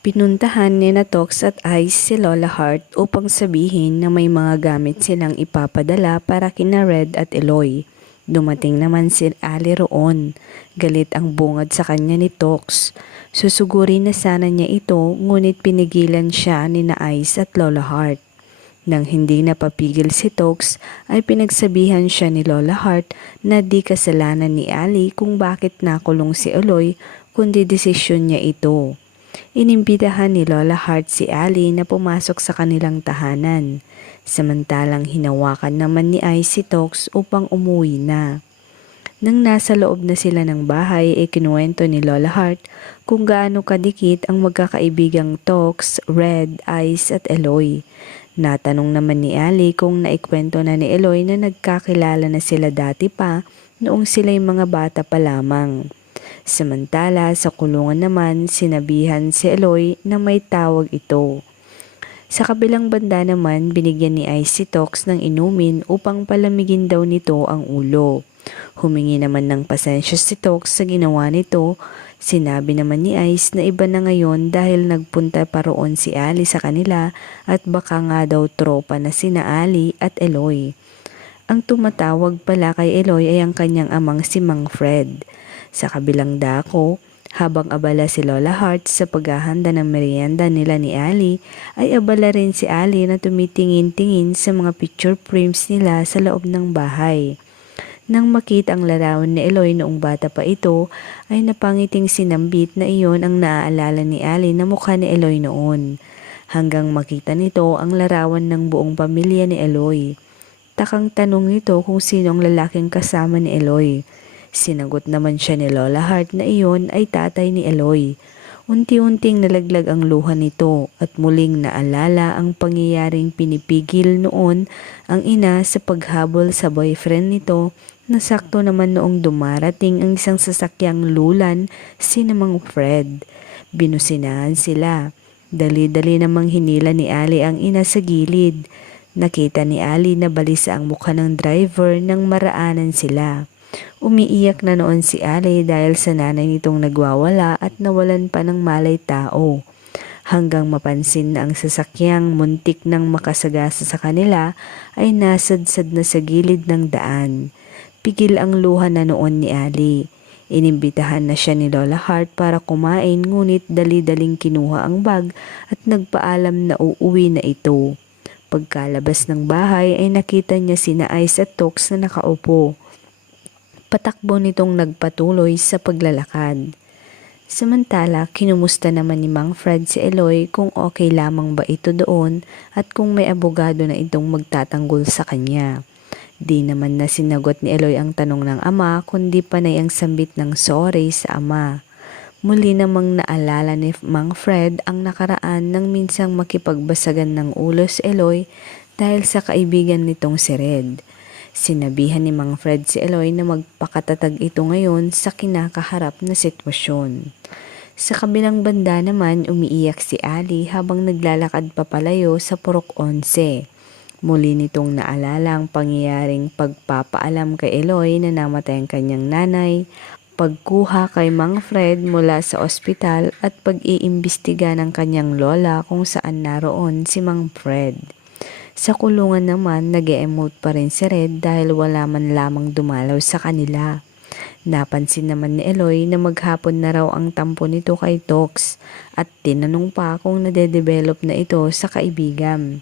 Pinuntahan ni na Tox at Ice si Lola Hart upang sabihin na may mga gamit silang ipapadala para kina Red at Eloy. Dumating naman si Ali roon. Galit ang bungad sa kanya ni Tox. Susugurin na sana niya ito ngunit pinigilan siya ni na Ice at Lola Hart. Nang hindi napapigil si Tox ay pinagsabihan siya ni Lola Hart na di kasalanan ni Ali kung bakit nakulong si Eloy kundi desisyon niya ito. Inimbitahan ni Lola Hart si Ali na pumasok sa kanilang tahanan, samantalang hinawakan naman ni Ice si Tox upang umuwi na. Nang nasa loob na sila ng bahay ay kinuwento ni Lola Hart kung gaano kadikit ang magkakaibigang Tox, Red, Ice at Eloy. Natanong naman ni Ali kung naikwento na ni Eloy na nagkakilala na sila dati pa noong sila'y mga bata pa lamang. Samantala sa kulungan naman sinabihan si Eloy na may tawag ito. Sa kabilang banda naman binigyan ni Ice si Tox ng inumin upang palamigin daw nito ang ulo. Humingi naman ng pasensya si Tox sa ginawa nito. Sinabi naman ni Ice na iba na ngayon dahil nagpunta pa roon si Ali sa kanila at baka nga daw tropa na sina Ali at Eloy. Ang tumatawag pala kay Eloy ay ang kanyang amang si Mang Fred. Sa kabilang dako, habang abala si Lola Hart sa paghahanda ng merienda nila ni Ali, ay abala rin si Ali na tumitingin-tingin sa mga picture frames nila sa loob ng bahay. Nang makita ang larawan ni Eloy noong bata pa ito, ay napangiting sinambit na iyon ang naaalala ni Ali na mukha ni Eloy noon. Hanggang makita nito ang larawan ng buong pamilya ni Eloy. Takang tanong nito kung sino ang lalaking kasama ni Eloy. Sinagot naman siya ni Lola Hart na iyon ay tatay ni Eloy. Unti-unting nalaglag ang luha nito at muling naalala ang pangyayaring pinipigil noon ang ina sa paghabol sa boyfriend nito na sakto naman noong dumarating ang isang sasakyang lulan si Mang Fred. Binusinahan sila. Dali-dali namang hinila ni Ali ang ina sa gilid. Nakita ni Ali na balisa ang mukha ng driver nang maraanan sila. Umiiyak na noon si Ali dahil sa nanay nitong nagwawala at nawalan pa ng malay tao. Hanggang mapansin na ang sasakyang muntik nang makasagasa sa kanila ay nasadsad na sa gilid ng daan. Pigil ang luha na noon ni Ali. Inimbitahan na siya ni Lola Hart para kumain ngunit dali-daling kinuha ang bag at nagpaalam na uuwi na ito. Pagkalabas ng bahay ay nakita niya sina Ice at Tox na nakaupo. Patakbo nitong nagpatuloy sa paglalakad. Samantala, kinumusta naman ni Mang Fred si Eloy kung okay lamang ba ito doon at kung may abogado na itong magtatanggol sa kanya. Di naman na sinagot ni Eloy ang tanong ng ama kundi panay ang sambit ng sorry sa ama. Muli namang naalala ni Mang Fred ang nakaraan nang minsang makipagbasagan ng ulo si Eloy dahil sa kaibigan nitong si Red. Sinabihan ni Mang Fred si Eloy na magpakatatag ito ngayon sa kinakaharap na sitwasyon. Sa kabilang banda naman umiiyak si Ali habang naglalakad papalayo sa Purok 11. Muli nitong naalala ang pangyayaring pagpapaalam kay Eloy na namatay ang kanyang nanay, pagkuha kay Mang Fred mula sa ospital at pag-iimbestiga ng kanyang lola kung saan naroon si Mang Fred. Sa kulungan naman, nag-e-emote pa rin si Red dahil wala man lamang dumalaw sa kanila. Napansin naman ni Eloy na maghapon na raw ang tampo nito kay Tox at tinanong pa kung nade-develop na ito sa kaibigan.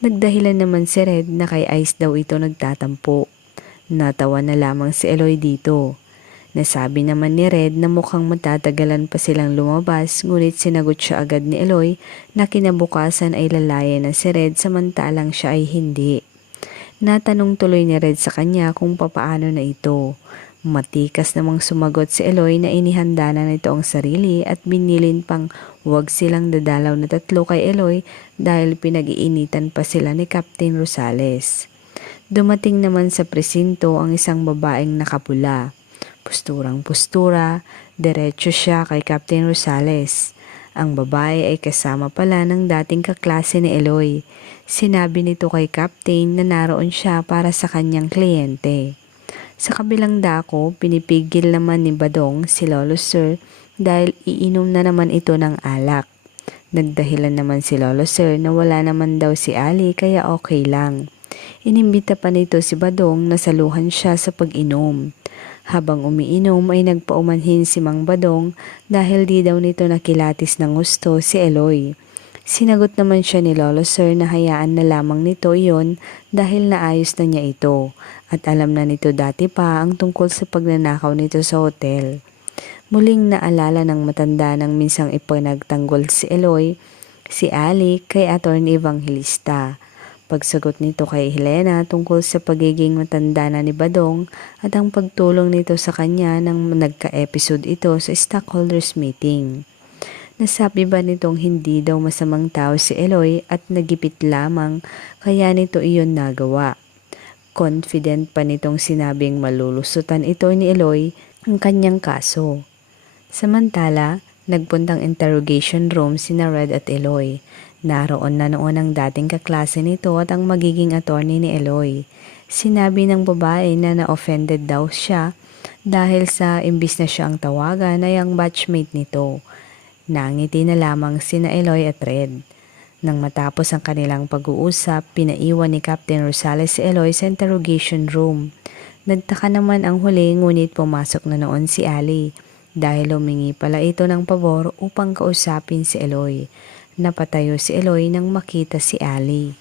Nagdahilan naman si Red na kay Ice daw ito nagtatampo. Natawa na lamang si Eloy dito. Nasabi naman ni Red na mukhang matatagalan pa silang lumabas ngunit sinagot siya agad ni Eloy na kinabukasan ay lalayan na si Red samantalang siya ay hindi. Natanong tuloy ni Red sa kanya kung papaano na ito. Matikas namang sumagot si Eloy na inihanda na nito ang sarili at binilin pang huwag silang dadalaw na tatlo kay Eloy dahil pinag-iinitan pa sila ni Captain Rosales. Dumating naman sa presinto ang isang babaeng nakapula. Posturang-postura, diretso siya kay Captain Rosales. Ang babae ay kasama pala ng dating kaklase ni Eloy. Sinabi nito kay Captain na naroon siya para sa kanyang kliyente. Sa kabilang dako, pinipigil naman ni Badong si Lolo Sir dahil iinom na naman ito ng alak. Nagdahilan naman si Lolo Sir na wala naman daw si Ali kaya okay lang. Inimbita pa nito si Badong na saluhan siya sa pag-inom. Habang umiinom ay nagpaumanhin si Mang Badong dahil di daw nito nakilatis ng gusto si Eloy. Sinagot naman siya ni Lolo Sir na hayaan na lamang nito iyon dahil naayos na niya ito at alam na nito dati pa ang tungkol sa pagnanakaw nito sa hotel. Muling naalala ng matanda nang minsang ipinagtanggol si Eloy, si Ali kay Attorney Evangelista. Pagsagot nito kay Helena tungkol sa pagiging matanda na ni Badong at ang pagtulong nito sa kanya nang nagka-episode ito sa stockholders meeting. Nasabi ba nitong hindi daw masamang tao si Eloy at nagipit lamang kaya nito iyon nagawa. Confident pa nitong sinabing malulusutan ito ni Eloy ang kanyang kaso. Samantala, nagpuntang interrogation room sina Red at Eloy. Naroon na noon ang dating kaklase nito at ang magiging attorney ni Eloy. Sinabi ng babae na na-offended daw siya dahil sa imbis na siya ang tawagan ay ang batchmate nito. Nangiti na lamang sina Eloy at Red. Nang matapos ang kanilang pag-uusap, pinaiwan ni Captain Rosales si Eloy sa interrogation room. Nagtaka naman ang huli ngunit pumasok na noon si Ali dahil humingi pala ito ng pabor upang kausapin si Eloy. Napatayo si Eloy nang makita si Ali.